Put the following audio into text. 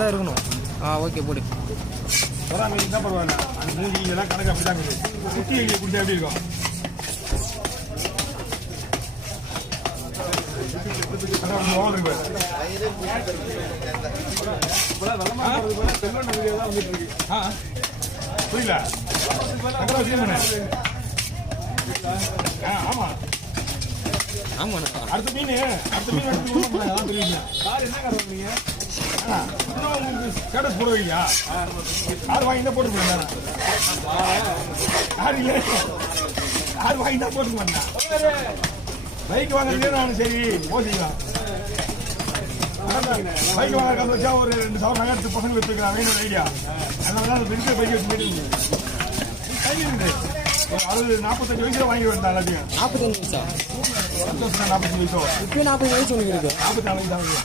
தான் இருக்கணும். ஓகே போடு. வரா மீன் தான் பரவாயில்ல. அந்த மூஞ்சி இதெல்லாம் கணக்கு அப்படி தான் இருக்குது. குட்டி எங்கே குடிச்சா எப்படி இருக்கும்? புரியல. ஆமா ஆமாண்ணா. அடுத்த மீன் எடுத்து தெரியுங்க. கார் என்ன கார் வாங்குறீங்க? ஸ்டேட்டஸ் போடுவீங்க. கார் வாங்கி தான் போட்டு போறேன். கார் இல்லை, கார் வாங்கி தான் போட்டு போறேன். பைக் வாங்குறதே நான் சரி யோசிக்கலாம். பைக் வாங்க வச்சா ஒரு 2,000 நகரத்து பசங்க வச்சுக்கலாம். வேணும் ஐடியா. அதனால தான் பெரிய பைக் வச்சு போயிட்டு 60-45 வயசுல வாங்கி வந்தா எல்லாத்தையும். 45 வயசா? 45 வயசோ? இப்போ 40 வயசு உங்களுக்கு இருக்கு. 44 வயசு.